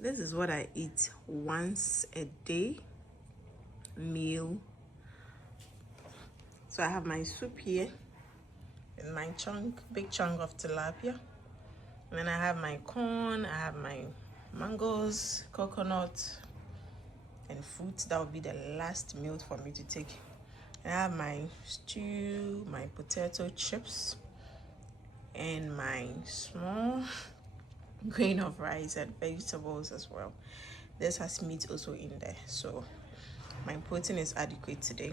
This is what I eat once a day meal. So I have my soup here with my big chunk of tilapia. And then I have my corn, I have my mangoes, coconut, and fruits. That would be the last meal for me to take. And I have my stew, my potato chips, and my small grain of rice and vegetables as well. This has meat also in there, so my protein is adequate today.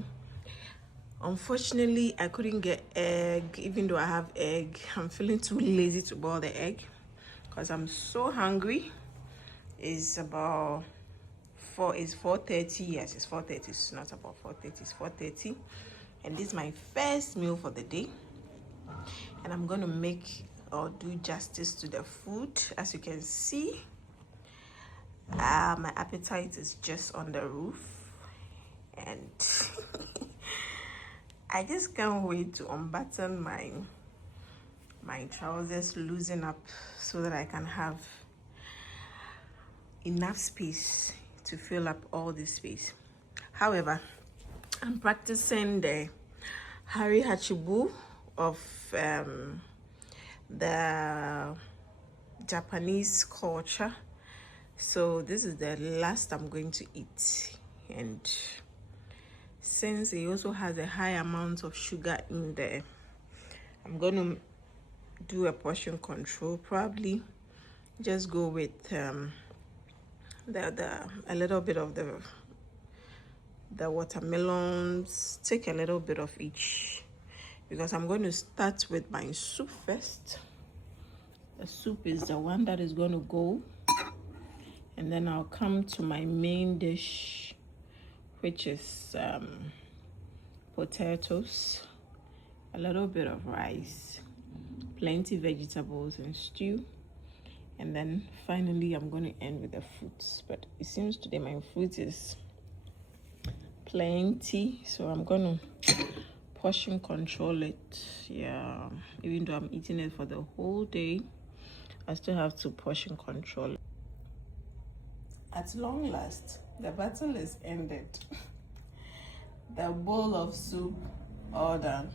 Unfortunately, I couldn't get egg. Even though I have egg, I'm feeling too lazy to boil the egg because I'm so hungry. It's about 4:30. Yes, it's 4:30. It's not about 4:30. It's 4:30, and this is my first meal for the day. And I'm going to make or do justice to the food. As you can see, my appetite is just on the roof, and I just can't wait to unbutton my trousers, loosen up so that I can have enough space to fill up all this space. However, I'm practicing the Hari Hachibu of the Japanese culture. So this is the last I'm going to eat, and since it also has a high amount of sugar in there, I'm going to do a portion control. Probably just go with a little bit of the watermelons. Take a little bit of each, because I'm going to start with my soup first. The soup is the one that is going to go, and then I'll come to my main dish, which is potatoes, a little bit of rice, plenty vegetables and stew, and then finally I'm going to end with the fruits. But it seems today my fruit is plenty, so I'm going to portion control it. Yeah, even though I'm eating it for the whole day, I still have to portion control it. At long last, the battle is ended. The bowl of soup all done.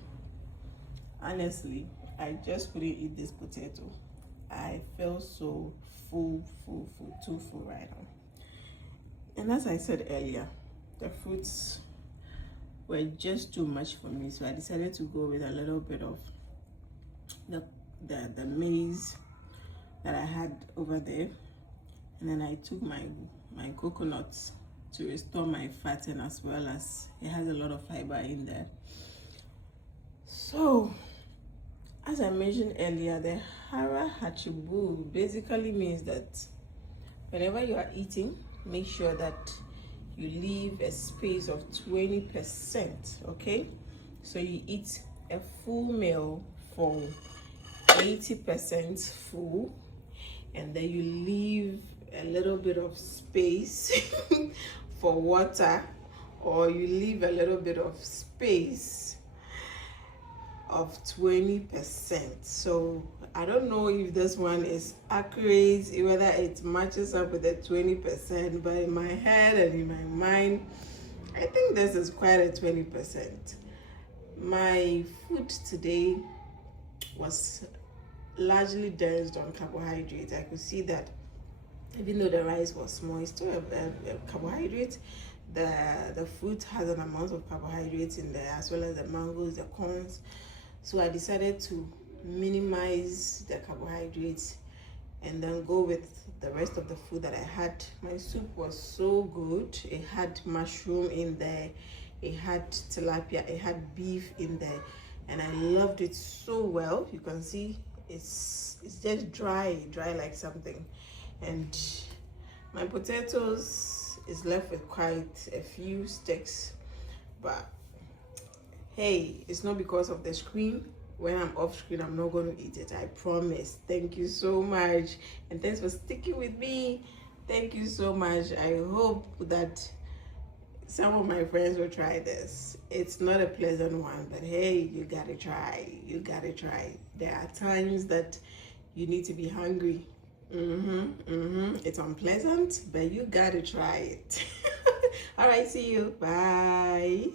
Honestly, I just couldn't eat this potato. I feel so full, too full right now. And as I said earlier, the fruits were just too much for me, so I decided to go with a little bit of the maize that I had over there, and then I took my coconuts to restore my fat, and as well as it has a lot of fiber in there. So as I mentioned earlier, the Hara Hachibu basically means that whenever you are eating, make sure that you leave a space of 20%, okay? So you eat a full meal for 80% full, and then you leave a little bit of space for water, or you leave a little bit of space of 20%. So I don't know if this one is accurate, whether it matches up with the 20%, but in my head and in my mind, I think this is quite a 20%. My food today was largely dense on carbohydrates. I could see that even though the rice was small, it's still a carbohydrate. The fruit has an amount of carbohydrates in there, as well as the mangoes, the corns. So I decided to minimize the carbohydrates and then go with the rest of the food that I had. My soup was so good. It had mushroom in there, it had tilapia, it had beef in there, and I loved it so well. You can see it's just dry like something. And my potatoes is left with quite a few sticks, but hey, it's not because of the screen. When I'm off screen, I'm not going to eat it, I promise. Thank you so much, and thanks for sticking with me. Thank you so much. I hope that some of my friends will try this. It's not a pleasant one, but hey, you gotta try. There are times that you need to be hungry. It's unpleasant, but you gotta try it. All right, see you. Bye.